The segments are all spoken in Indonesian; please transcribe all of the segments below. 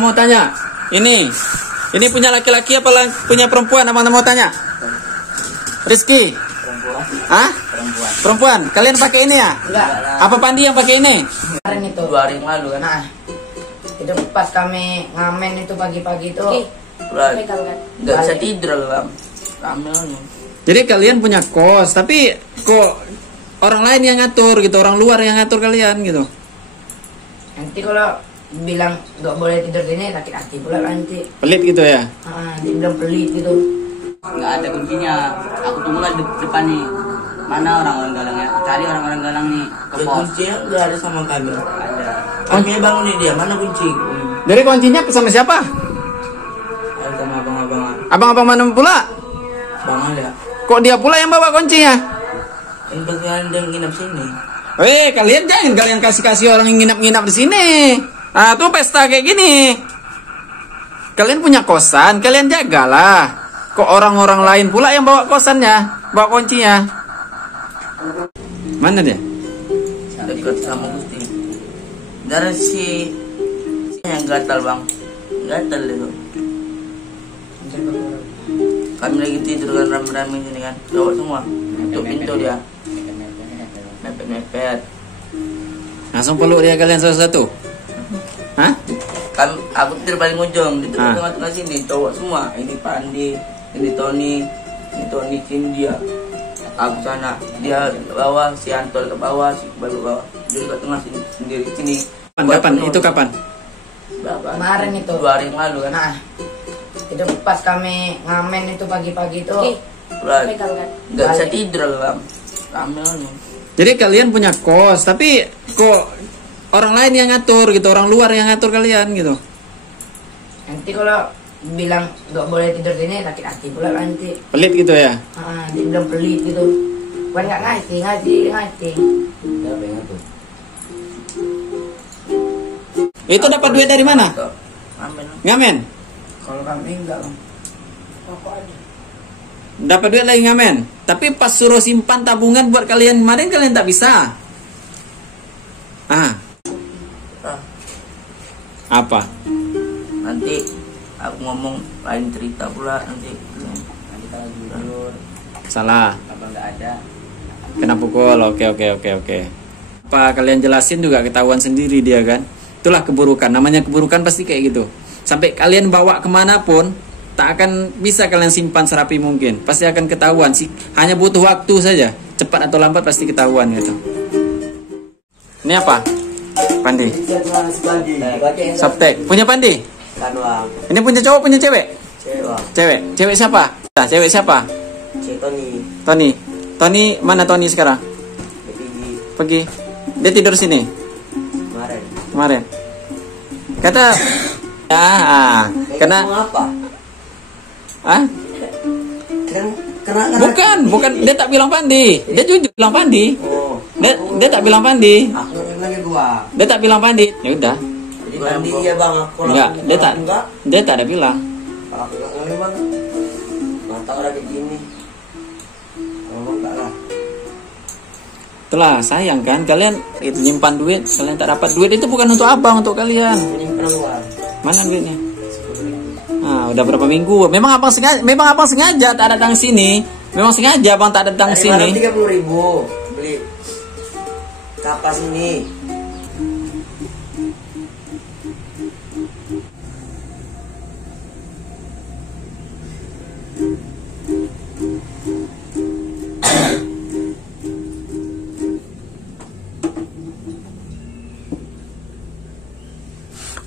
Mau tanya, ini punya laki-laki apa punya perempuan? Abang mau tanya. Rizky. Perempuan. Hah? Perempuan. Kalian pakai ini ya? Enggak. Apa Pandi yang pakai ini? Kemarin itu 2 hari yang lalu kan. nah itu pas kami ngamen itu pagi-pagi itu Udah nggak bisa tidur bang. Rame. Jadi kalian punya kos, tapi kok orang lain yang ngatur gitu, orang luar yang ngatur kalian gitu. nanti kalau bilang nggak boleh tidur sini sakit hati pula nanti. Pelit gitu ya? Dia bilang pelit gitu. Nggak ada kuncinya. Aku tunggu lah depan nih. Mana orang-orang galangnya? Cari orang-orang galang nih ke pos. Kuncinya udah ada sama kami. Ada. Kami bangun nih dia, mana kunci? Dari kuncinya sama siapa? Ada sama abang-abangan. Abang-abang mana pula? Bangan ya. Kok dia pula yang bawa kuncinya? Ini bakalan dia nginap sini. Kalian jangan kalian kasih orang yang nginap-nginap di sini. Ah, tuh pesta kayak gini. Kalian punya kosan, kalian jagalah. Kok orang-orang lain pula yang bawa kosannya, bawa kuncinya? Mana dia? Dekat sama Gusti. Dari si yang gatal bang. Gatal itu. Kami lagi tidur kan rame-rame sini kan. Cowok semua. Tutup pintu dia. Mepet-mepet. Langsung peluk dia kalian satu-satu. Hah? Aku tidur paling ujung di tengah-tengah sini. Cowok semua. Ini Pandi, ini Tony Cindia. Aku sana, dia ke bawah, si Antol ke bawah, si Iqbal ke bawah. Jadi ke tengah sini sendiri sini. Kapan? Itu kapan? Berapa? Kemarin itu 2 hari yang lalu kan. nah itu pas kami ngamen itu pagi-pagi itu Udah nggak bisa tidur bang. Rame. Jadi kalian punya kos, tapi kok orang lain yang ngatur gitu, orang luar yang ngatur kalian gitu. nanti kalau bilang nggak boleh tidur sini sakit hati pula nanti. Pelit gitu ya? Dia bilang pelit gitu. Bukan nggak ngasih. Siapa yang ngatur? Itu dapat duit dari mana? Rame. Ngamen? Kalau kami enggak. Dapat duit lagi ngamen. Tapi pas suruh simpan tabungan buat kalian kemarin kalian tak bisa. Apa? Nanti aku ngomong lain cerita pula nanti kalau jujur Salah. abang nggak ada. Kena pukul. Oke. Apa kalian jelasin juga ketahuan sendiri dia kan? Itulah keburukan. Namanya keburukan pasti kayak gitu. Sampai kalian bawa kemanapun, tak akan bisa kalian simpan serapi mungkin. Pasti akan ketahuan sih. Hanya butuh waktu saja. Cepat atau lambat pasti ketahuan gitu. Ini apa? Pandi. Saptek. Punya Pandi? Kanwang. Ini punya cowok, punya cewek? Cewek. Cewek siapa? Cewek siapa? Tony. Tony mana Tony sekarang? Pergi. Dia tidur sini kemarin. Kata kena apa? Kena Bukan dia tak bilang Pandi. Dia jujur bilang Pandi. Oh. Dia tak bilang Pandi. Aku lagi gua. Dia tak bilang Pandi. Ya udah. Jadi Pandi ya bang. Aku Enggak, dia tak ada bilang. Aku enggak ngerti bang. Mata orang kayak gini. Oh enggak lah. Itulah sayang kan kalian itu nyimpan duit, kalian tak dapat duit itu bukan untuk abang, untuk kalian. Menyimpan uang. Mana duitnya? Udah berapa minggu? Memang abang sengaja tak datang sini. Memang sengaja abang tak datang sini. 30.000 beli kapas ini.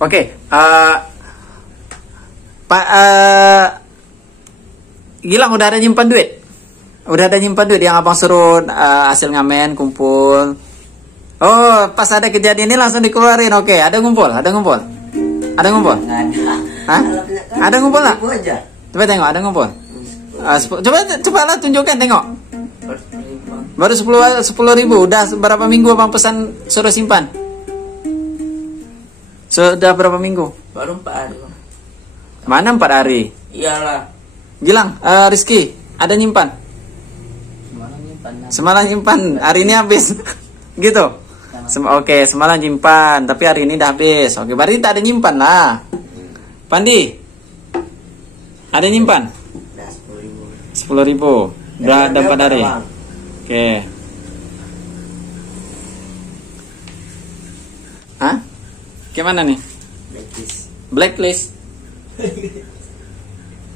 Oke, Pak Gilang udah ada nyimpan duit? Udah ada nyimpan duit yang abang suruh hasil ngamen kumpul. Oh, pas ada kejadian ini langsung dikeluarin. Oke, ada ngumpul. Nggak ada. Hah? Ada ngumpul nggak? Ibu aja. Coba tengok, ada ngumpul. Coba lah tunjukkan, tengok. Baru 10.000. Udah berapa minggu abang pesan suruh simpan? Sudah berapa minggu? Baru 4 hari. Mana 4 hari? Iyalah. Gilang, Rizky, ada nyimpan? Semalam nyimpan, hari ini habis. Gitu. Oke, semalam nyimpan, tapi hari ini udah habis. Oke, berarti tak ada nyimpan lah. Pandi, ada nyimpan? Udah 10.000. 10.000. Udah ada 4 hari. Bang. Oke. Hah? Gimana nih? Blacklist. Blacklist.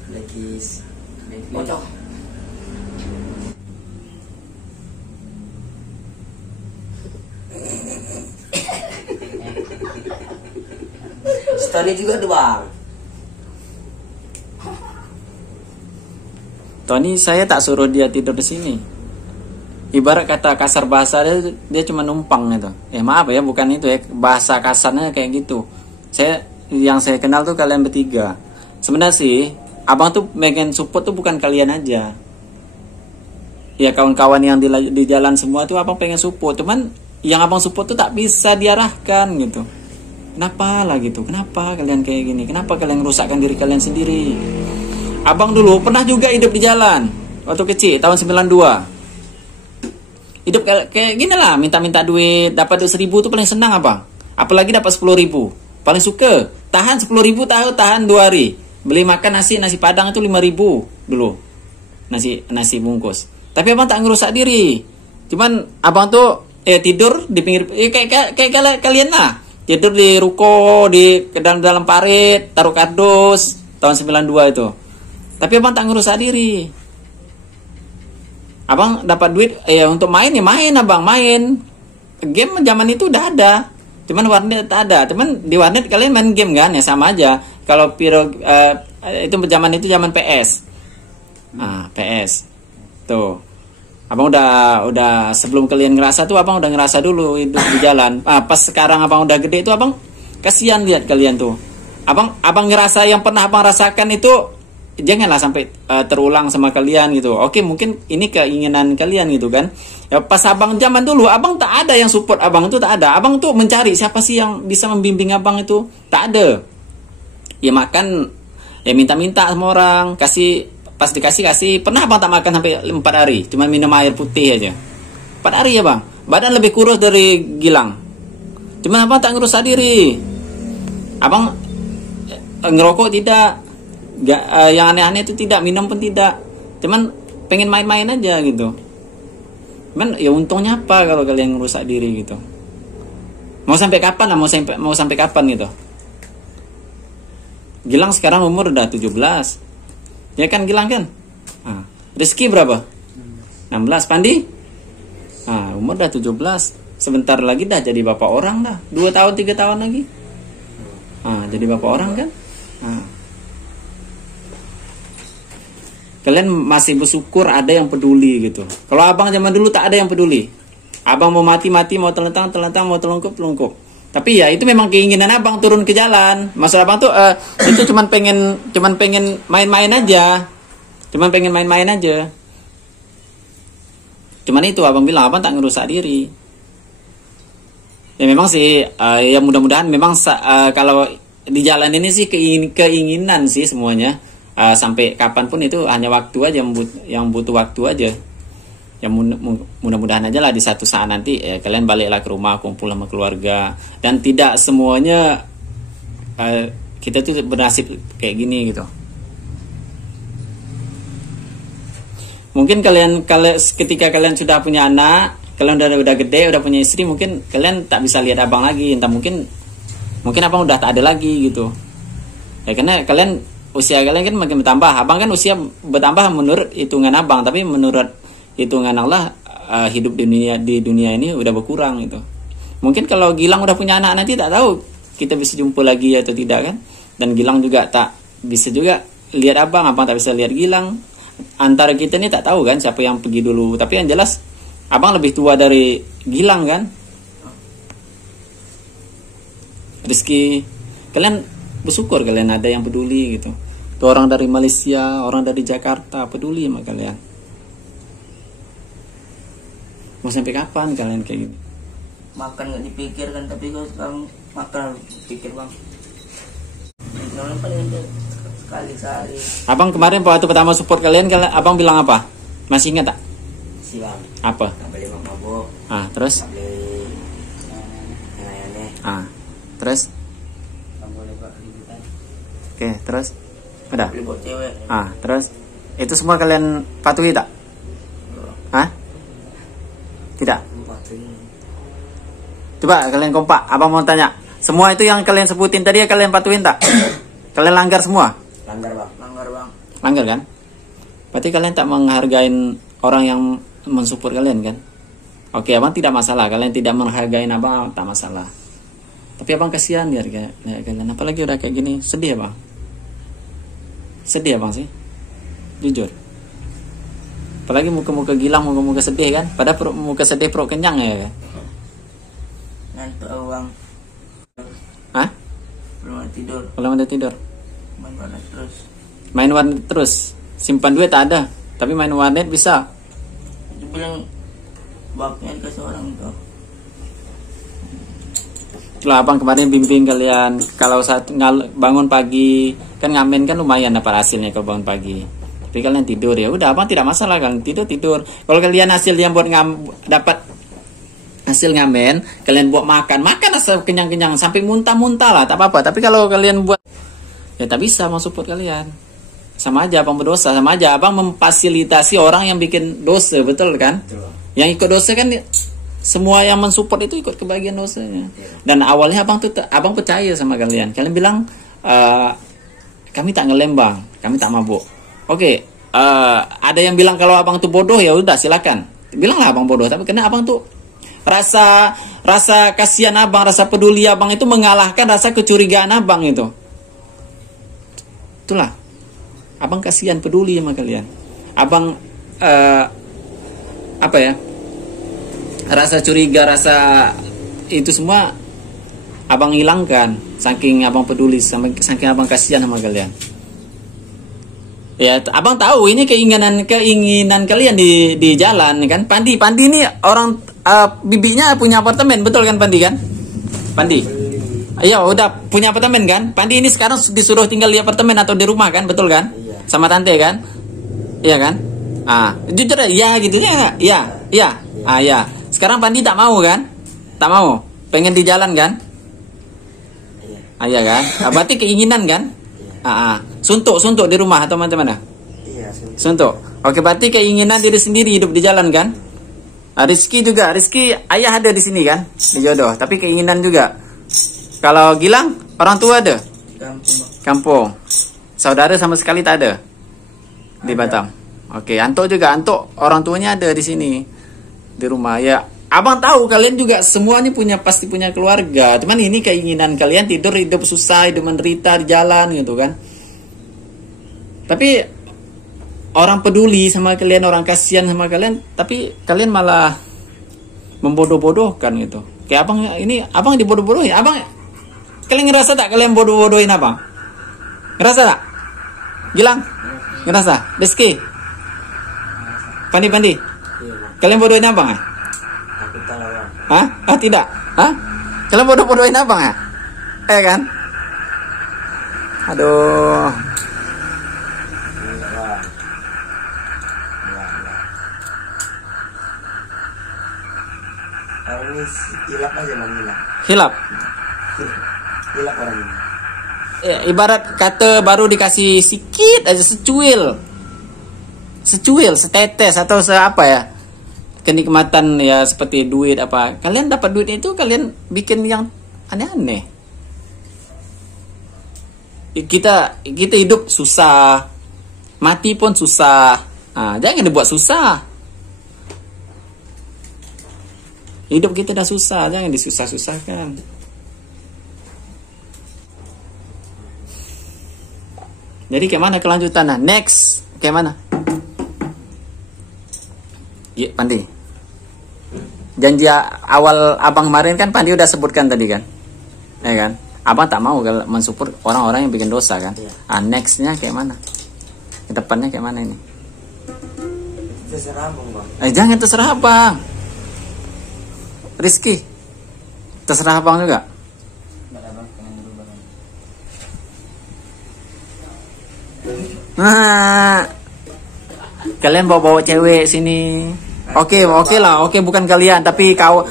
Blacklist. Bocor. Story juga tuh bang. Tony, saya tak suruh dia tidur di sini. Ibarat kata kasar bahasa dia cuma numpang gitu. Maaf ya, bukan itu ya, bahasa kasarnya kayak gitu. Yang saya kenal tuh kalian bertiga. Sebenarnya sih abang tuh pengen support tuh bukan kalian aja. Ya kawan-kawan yang di jalan semua tuh abang pengen support. Cuman yang abang support tuh tak bisa diarahkan gitu. Kenapa lah gitu? Kenapa kalian kayak gini? Kenapa kalian merusakkan diri kalian sendiri? Abang dulu pernah juga hidup di jalan waktu kecil tahun 92. Hidup kayak gini lah, minta-minta duit, dapat 1.000 tuh paling senang abang. Apalagi dapat 10.000, paling suka. Tahan 10.000 tahan 2 hari. Beli makan nasi padang itu 5.000 dulu. Nasi bungkus. Tapi abang tak ngerusak diri. Cuman abang tuh tidur di pinggir kayak kalian lah. Tidur di ruko, di dalam parit, taruh kardus tahun 92 itu. Tapi abang tak ngerusak diri. Abang dapat duit untuk main ya main abang, main. Game zaman itu udah ada. Cuman warnet tak ada. Cuman di warnet kalian main game kan ya sama aja. Kalau itu zaman PS. PS. Tuh. Abang udah sebelum kalian ngerasa tuh abang udah ngerasa dulu hidup di jalan. Pas sekarang abang udah gede itu abang kasihan lihat kalian tuh. Abang ngerasa yang pernah abang rasakan itu janganlah sampai terulang sama kalian gitu. Oke, mungkin ini keinginan kalian gitu kan. Ya, pas abang zaman dulu, abang tak ada yang support abang itu, tak ada. Abang tuh mencari siapa sih yang bisa membimbing abang itu, tak ada. Ya makan, ya minta-minta sama orang, pas dikasih. Pernah abang tak makan sampai 4 hari, cuma minum air putih aja. 4 hari ya bang. Badan lebih kurus dari Gilang. Cuma abang tak ngerusak diri. Abang ngerokok tidak. Yang aneh-aneh itu tidak, minum pun tidak, cuman pengen main-main aja gitu. Cuman ya untungnya apa kalau kalian ngerusak diri gitu. Mau sampai kapan lah, mau sampai kapan gitu. Gilang sekarang umur udah 17 ya kan Gilang kan. Rizky berapa? 16. Pandi umur udah 17, sebentar lagi dah jadi bapak orang dah, 2 tahun 3 tahun lagi jadi bapak orang kan. Kalian masih bersyukur ada yang peduli gitu. Kalau abang zaman dulu tak ada yang peduli. Abang mau mati, mau telentang, mau telungkup. Tapi ya itu memang keinginan abang turun ke jalan. Maksud abang tuh itu cuman pengen main-main aja. Cuman itu abang bilang abang tak ngerusak diri. Ya memang sih ya mudah-mudahan memang kalau di jalan ini sih keinginan sih semuanya. Sampai kapanpun itu hanya waktu aja yang butuh waktu aja. Yang mudah-mudahan aja lah di satu saat nanti kalian baliklah ke rumah, kumpul sama keluarga, dan tidak semuanya kita tuh bernasib kayak gini gitu. Mungkin ketika kalian sudah punya anak, kalian udah gede, udah punya istri, mungkin kalian tak bisa lihat abang lagi, entah mungkin abang udah tak ada lagi gitu. Ya karena usia kalian kan makin bertambah. Abang kan usia bertambah menurut hitungan abang, tapi menurut hitungan Allah hidup di dunia ini udah berkurang gitu. Mungkin kalau Gilang udah punya anak nanti tak tahu kita bisa jumpa lagi atau tidak kan. Dan Gilang juga tak bisa juga lihat abang tak bisa lihat Gilang. Antara kita ini tak tahu kan siapa yang pergi dulu. Tapi yang jelas abang lebih tua dari Gilang kan. Rizky, kalian bersyukur kalian ada yang peduli gitu. Tuh orang dari Malaysia, orang dari Jakarta peduli sama kalian. Mau sampai kapan kalian kayak gini? Makan nggak dipikirkan, tapi kalau sekarang makan harus pikir bang. Kalau paling ada sekali sehari. Abang kemarin waktu pertama support kalian abang bilang apa? Masih ingat tak? Si bang. Apa? Gak beli mabuk. Terus? Gak beli aneh-aneh. Terus? Gak boleh buat keributan. Oke, terus udah. Beli buat cewek. Terus itu semua kalian patuhi tak? Hah? Tidak. Coba kalian kompak. Abang mau tanya. Semua itu yang kalian sebutin tadi kalian patuhin tak? Kalian langgar semua? Langgar bang. Langgar bang. Langgar kan? Berarti kalian tak menghargai orang yang mensupport kalian kan? Oke, abang tidak masalah. Kalian tidak menghargai abang, tak masalah. Tapi abang kasihan ya kalian. Apalagi udah kayak gini, sedih abang. Sedih abang sih, jujur. Apalagi muka-muka gilang, muka-muka sedih kan? Padahal muka sedih perut kenyang ya kan? Ngantuk bang. Hah? Belum ada tidur. Belum ada tidur. Main warnet terus. Main warnet terus. Simpan duit tak ada, tapi main warnet bisa. Itu bilang bapaknya dikasih orang itu. Itulah abang kemarin bimbing kalian. Kalau saat bangun pagi kan ngamen kan lumayan dapat hasilnya kalau bangun pagi. Tapi kalian tidur ya udah, abang tidak masalah kan tidur. Kalau kalian hasilnya buat dapat hasil ngamen, kalian buat makan asal kenyang-kenyang sampai muntah-muntah lah, tak apa-apa. Tapi kalau kalian buat ya tak bisa mau support kalian. Sama aja abang berdosa, sama aja abang memfasilitasi orang yang bikin dosa, betul kan? Betul. Yang ikut dosa kan semua yang mensupport itu ikut kebagian dosanya. Dan awalnya abang percaya sama kalian. Kalian bilang kami tak ngelembang, kami tak mabuk. Oke, ada yang bilang kalau abang tuh bodoh, ya udah silakan. Bilanglah abang bodoh, tapi karena abang tuh rasa kasihan abang, rasa peduli abang itu mengalahkan rasa kecurigaan abang itu. Itulah. Abang kasihan peduli sama kalian. Abang apa ya? Rasa curiga, rasa itu semua abang hilangkan saking abang peduli, saking abang kasihan sama kalian. Ya, abang tahu ini keinginan kalian di jalan kan. Pandi ini orang bibinya punya apartemen, betul kan Pandi kan? Pandi. Iya, udah punya apartemen kan? Pandi ini sekarang disuruh tinggal di apartemen atau di rumah kan, betul kan? Iya. Sama tante kan? Iya kan? Jujur ya gitu ya. Iya. Ya. Sekarang Pandi tak mau kan? Tak mau. Pengen di jalan kan? Iya kan? Berarti keinginan kan? Suntuk di rumah atau mana? Iya, suntuk. Oke, berarti keinginan diri sendiri hidup di jalan kan? Rizky juga. Rizky ayah ada di sini kan? Di jodoh, tapi keinginan juga. Kalau Gilang, orang tua ada? Kampung. Saudara sama sekali tak ada? Di Batam. Oke, Anto juga. Anto orang tuanya ada di sini. Di rumah. Ya, abang tahu kalian juga semuanya pasti punya keluarga. Cuman ini keinginan kalian tidur hidup susah, hidup menderita di jalan gitu kan. Tapi orang peduli sama kalian, orang kasihan sama kalian, tapi kalian malah membodoh-bodohkan gitu. Kayak abang ini, abang dibodoh-bodohin. Kalian ngerasa tak kalian bodoh-bodohin abang? Ngerasa tak? Gilang? Ngerasa? Rizky? Pandi? Kalian bodohin abang ya? Hah? Tidak? Hah? Kalian bodoh-bodohin abang ya? Kan? Aduh. Orang ini hilap aja namanya. Hilap Orang ini. Ibarat kata baru dikasih sikit aja, secuil, setetes atau apa ya, kenikmatan ya seperti duit apa. Kalian dapat duit itu kalian bikin yang aneh-aneh. Kita hidup susah, mati pun susah. Jangan dibuat susah. Hidup kita dah susah, jangan disusah-susahkan. Jadi kayak mana kelanjutannya? Next, kayak mana? Ya, Pandi. Janji awal abang kemarin kan Pandi udah sebutkan tadi kan? Ya kan? Abang tak mau mensupport orang-orang yang bikin dosa kan? Nextnya kayak mana? Ke depannya kayak mana ini? Terserah bang. Jangan terserah abang. Rizky, terserah abang juga. Kalian bawa cewek sini. Oke lah, bukan kalian tapi kau.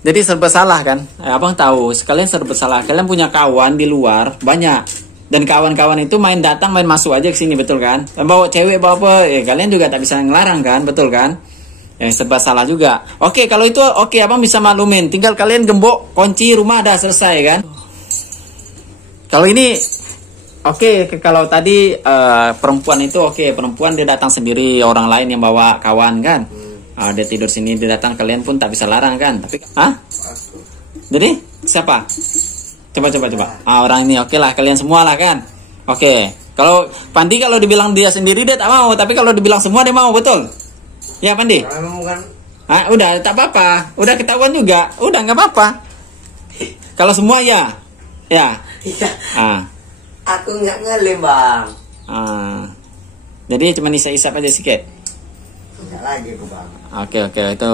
Jadi serba salah kan? Abang tahu, sekalian serba salah. Kalian punya kawan di luar banyak. Dan kawan-kawan itu main datang, main masuk aja ke sini, betul kan? Bawa cewek, bawa apa? Kalian juga tak bisa ngelarang kan, betul kan? Serba salah juga. Oke, kalau itu oke, abang bisa maklumin. Tinggal kalian gembok, kunci rumah, dah selesai kan? Kalau ini oke, kalau tadi perempuan itu oke, perempuan dia datang sendiri, orang lain yang bawa kawan kan? Dia tidur sini, dia datang, kalian pun tak bisa larang kan? Tapi, jadi siapa? Coba. Orang ini oke lah, kalian semua lah kan? Oke. Kalau Pandi kalau dibilang dia sendiri dia tak mau, tapi kalau dibilang semua dia mau, betul? Ya Pandi? Udah tak apa-apa, udah ketahuan juga, udah nggak apa-apa. Kalau semua ya. Iya. Aku nggak ngelem bang. Jadi cuma isap-isap aja sedikit. Nggak lagi aku bang. Oke itu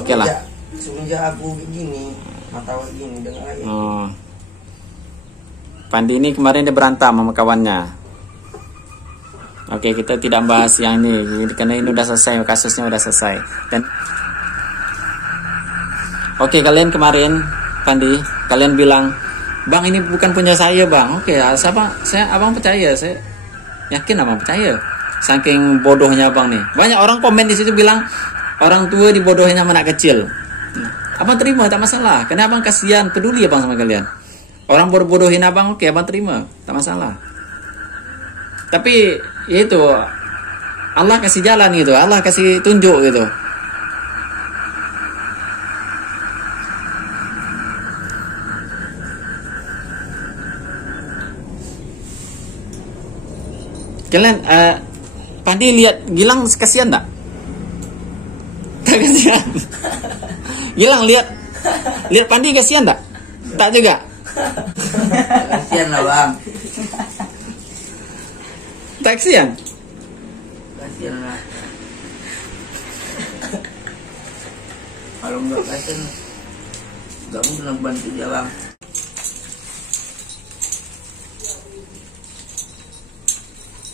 oke lah. Semenjak aku begini, mata begini dengan lagi. Pandi ini kemarin dia berantem sama kawannya. Oke, kita tidak bahas yang ini karena ini udah selesai, kasusnya udah selesai. Dan oke, kalian kemarin Pandi, kalian bilang, "Bang, ini bukan punya saya, Bang." Oke, abang percaya, saya yakin abang percaya. Saking bodohnya abang nih. Banyak orang komen di situ bilang orang tua dibodohin sama anak kecil. Abang terima, tak masalah. Karena abang kasihan, peduli abang sama kalian. Orang bodohin abang, oke, abang terima, tak masalah. Tapi ya itu, Allah kasih jalan gitu, Allah kasih tunjuk gitu. Kalian Pandi lihat Gilang kasihan tak? Tak kasihan. Gilang lihat Pandi kasihan tak? Tak juga. Kasihan lah bang. Tak kasihan. Kasihan lah. Kalau nggak kasihan, nggak mungkin bantu dia bang.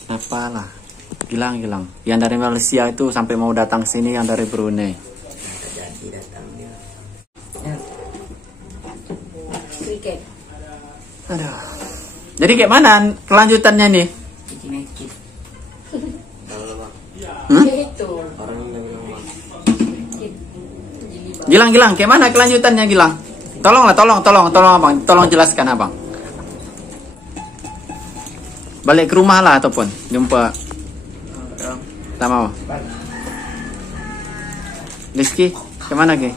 Apalah, Gilang. Yang dari Malaysia itu sampai mau datang sini, yang dari Brunei. Jadi datangnya. Aduh. Jadi kayak mana kelanjutannya nih? Orang yang bilang Gilang, kayak mana kelanjutannya Gilang? Tolong abang, tolong jelaskan abang. Balik ke rumah lah ataupun jumpa. Tak mau. Rizky, kemana Ki?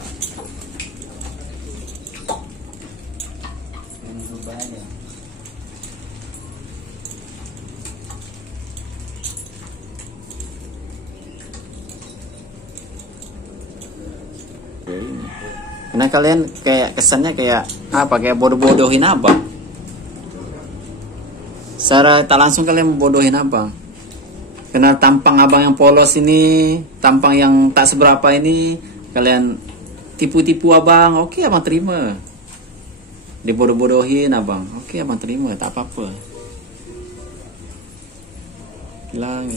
Karena kalian kayak kesannya kayak apa? Kayak bodoh-bodohin abang. Secara tak langsung kalian bodohin abang. Karena tampang abang yang polos ini, tampang yang tak seberapa ini, kalian tipu-tipu abang. Oke, abang terima. Dibodoh-bodohin abang. Oke, abang terima, tak apa-apa. Gilang.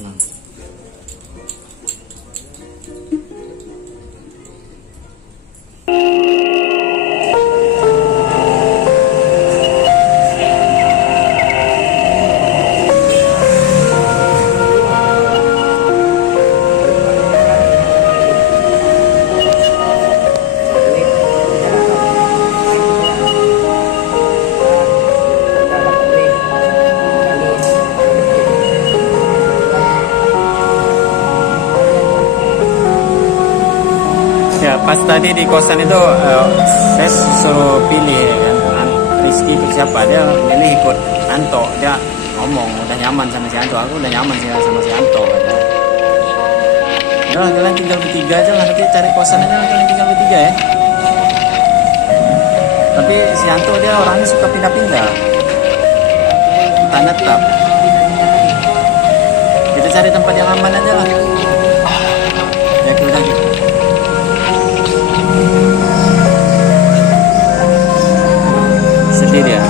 Ya, pas tadi di kosan itu saya suruh pilih ya kan, Rizky itu siapa, dia milih ikut Anto. Dia ngomong udah nyaman sama si Anto, aku udah nyaman sih sama si Anto kan. Udah kalian tinggal bertiga aja lah, nanti cari kosan aja kalian tinggal bertiga ya. Tapi si Anto dia orangnya suka pindah-pindah, tak netap. Kita cari tempat yang aman aja lah. Ya udah gitu. Sedih dia.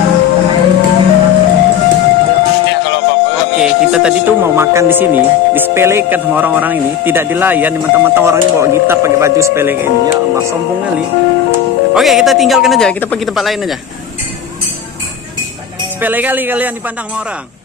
Oke, kita tadi tuh mau makan di sini, disepelekan sama orang-orang ini, tidak dilayan, mentang-mentang orangnya bawa gitar pakai baju sepele kayak ini. Ya Allah, sombong kali. Oke, kita tinggalkan aja, kita pergi tempat lain aja. Sepele kali kalian dipandang sama orang.